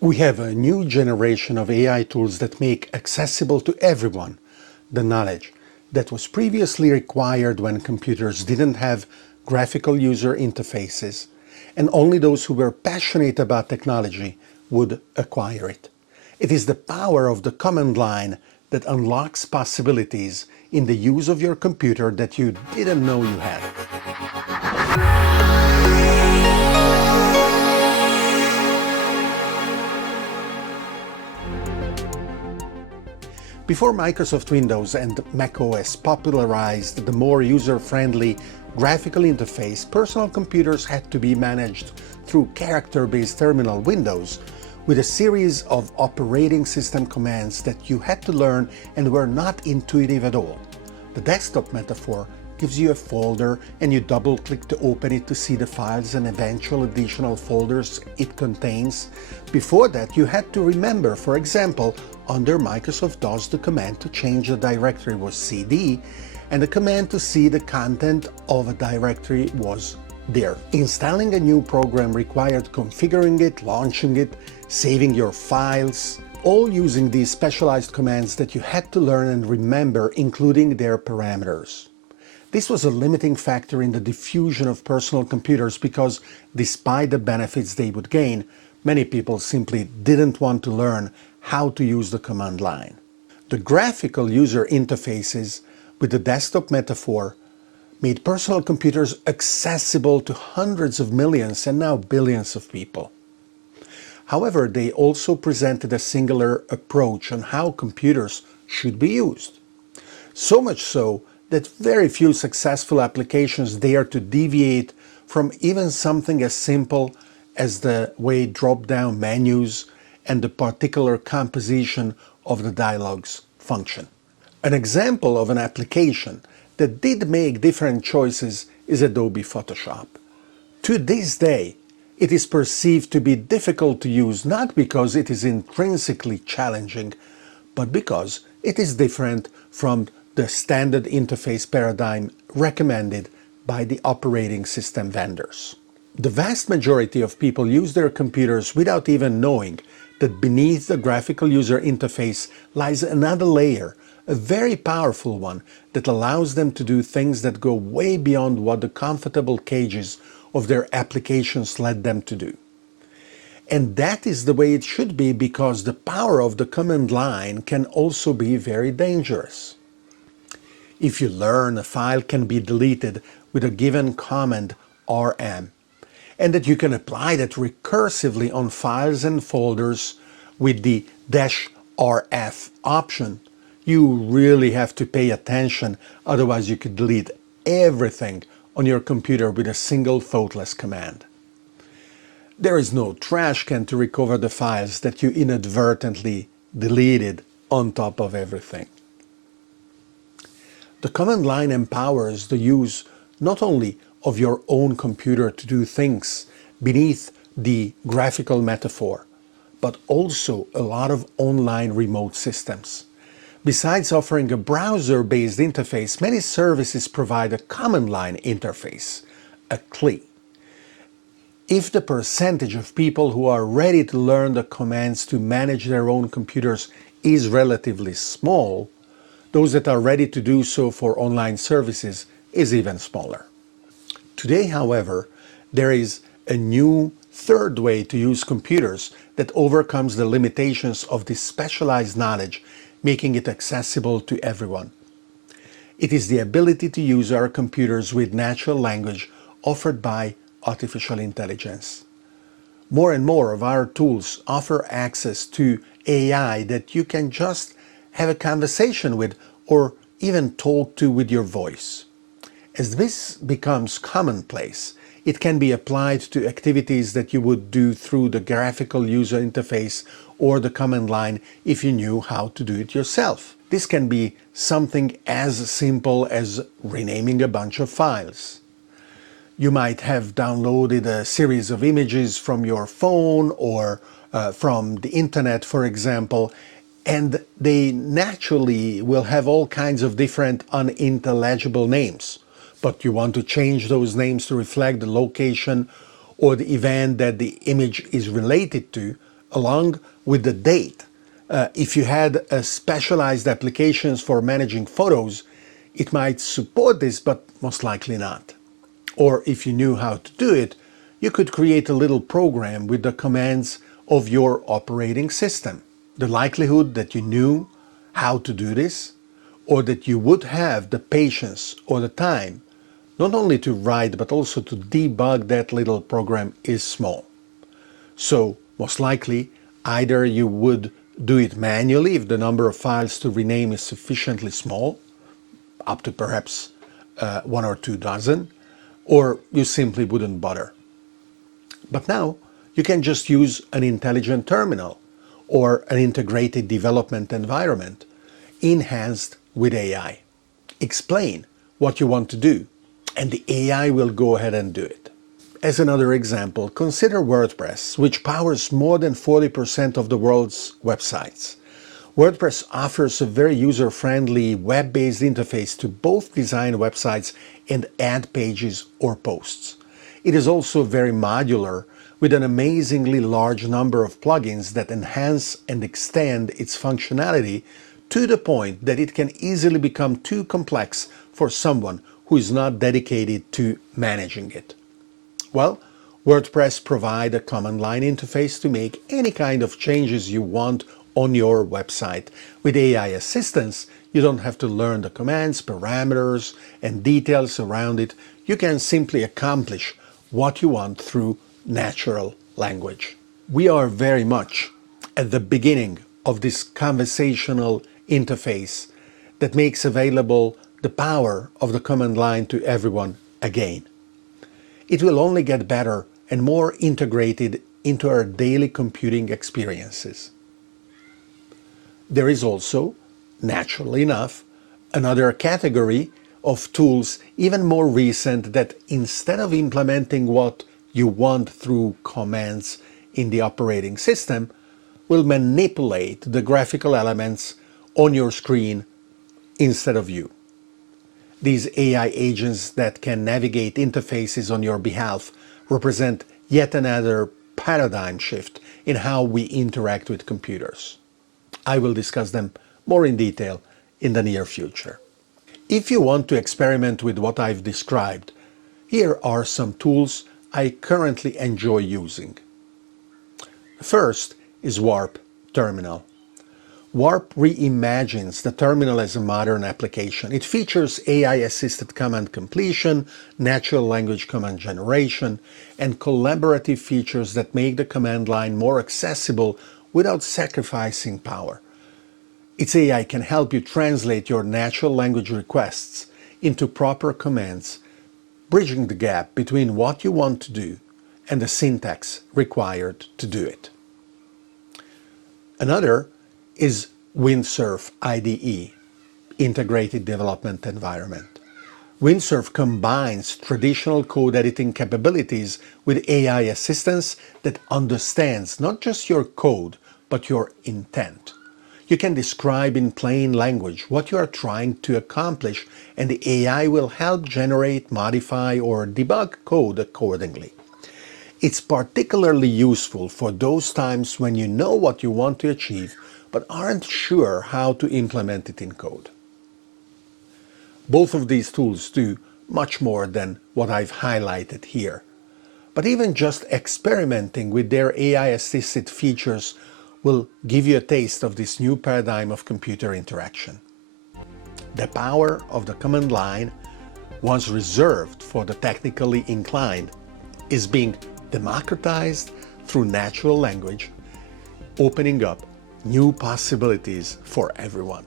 We have a new generation of AI tools that make accessible to everyone the knowledge that was previously required when computers didn't have graphical user interfaces, and only those who were passionate about technology would acquire it. It is the power of the command line that unlocks possibilities in the use of your computer that you didn't know you had. Before Microsoft Windows and macOS popularized the more user-friendly graphical interface, personal computers had to be managed through character-based terminal windows with a series of operating system commands that you had to learn and were not intuitive at all. The desktop metaphor gives you a folder and you double-click to open it to see the files and eventual additional folders it contains. Before that, you had to remember, for example, under Microsoft DOS, the command to change the directory was cd, and the command to see the content of a directory was dir. Installing a new program required configuring it, launching it, saving your files, all using these specialized commands that you had to learn and remember, including their parameters. This was a limiting factor in the diffusion of personal computers because, despite the benefits they would gain, many people simply didn't want to learn how to use the command line. The graphical user interfaces with the desktop metaphor made personal computers accessible to hundreds of millions and now billions of people. However, they also presented a singular approach on how computers should be used. So much so that very few successful applications dare to deviate from even something as simple as the way drop-down menus and the particular composition of the dialogues function. An example of an application that did make different choices is Adobe Photoshop. To this day, it is perceived to be difficult to use not because it is intrinsically challenging, but because it is different from the standard interface paradigm recommended by the operating system vendors. The vast majority of people use their computers without even knowing that beneath the graphical user interface lies another layer, a very powerful one that allows them to do things that go way beyond what the comfortable cages of their applications led them to do. And that is the way it should be, because the power of the command line can also be very dangerous. If you learn a file can be deleted with a given command rm, and that you can apply that recursively on files and folders with the -rf option, you really have to pay attention, otherwise you could delete everything on your computer with a single thoughtless command. There is no trash can to recover the files that you inadvertently deleted on top of everything. The command line empowers the use not only of your own computer to do things beneath the graphical metaphor, but also a lot of online remote systems. Besides offering a browser-based interface, many services provide a command line interface, a CLI. If the percentage of people who are ready to learn the commands to manage their own computers is relatively small, those that are ready to do so for online services is even smaller. Today, however, there is a new third way to use computers that overcomes the limitations of this specialized knowledge, making it accessible to everyone. It is the ability to use our computers with natural language offered by artificial intelligence. More and more of our tools offer access to AI that you can just have a conversation with or even talk to with your voice. As this becomes commonplace, it can be applied to activities that you would do through the graphical user interface or the command line if you knew how to do it yourself. This can be something as simple as renaming a bunch of files. You might have downloaded a series of images from your phone or from the internet, for example, and they naturally will have all kinds of different unintelligible names. But you want to change those names to reflect the location or the event that the image is related to, along with the date. If you had specialized applications for managing photos, it might support this, but most likely not. Or if you knew how to do it, you could create a little program with the commands of your operating system. The likelihood that you knew how to do this, or that you would have the patience or the time, not only to write but also to debug that little program, is small. So most likely, either you would do it manually if the number of files to rename is sufficiently small, up to perhaps 1 or 2 dozen, or you simply wouldn't bother. But now you can just use an intelligent terminal or an integrated development environment enhanced with AI. Explain what you want to do, and the AI will go ahead and do it. As another example, consider WordPress, which powers more than 40% of the world's websites. WordPress offers a very user-friendly web-based interface to both design websites and add pages or posts. It is also very modular, with an amazingly large number of plugins that enhance and extend its functionality to the point that it can easily become too complex for someone who is not dedicated to managing it. Well, WordPress provides a command line interface to make any kind of changes you want on your website. With AI assistance, you don't have to learn the commands, parameters, and details around it. You can simply accomplish what you want through natural language. We are very much at the beginning of this conversational interface that makes available the power of the command line to everyone again. It will only get better and more integrated into our daily computing experiences. There is also, naturally enough, another category of tools even more recent that, instead of implementing what you want through commands in the operating system, will manipulate the graphical elements on your screen instead of you. These AI agents that can navigate interfaces on your behalf represent yet another paradigm shift in how we interact with computers. I will discuss them more in detail in the near future. If you want to experiment with what I've described, here are some tools I currently enjoy using. First is Warp Terminal. Warp reimagines the terminal as a modern application. It features AI-assisted command completion, natural language command generation, and collaborative features that make the command line more accessible without sacrificing power. Its AI can help you translate your natural language requests into proper commands, bridging the gap between what you want to do and the syntax required to do it. Another is Windsurf IDE, Integrated Development Environment. Windsurf combines traditional code editing capabilities with AI assistance that understands not just your code, but your intent. You can describe in plain language what you are trying to accomplish, and the AI will help generate, modify, or debug code accordingly. It's particularly useful for those times when you know what you want to achieve, but aren't sure how to implement it in code. Both of these tools do much more than what I've highlighted here. But even just experimenting with their AI-assisted features will give you a taste of this new paradigm of computer interaction. The power of the command line, once reserved for the technically inclined, is being democratized through natural language, opening up new possibilities for everyone.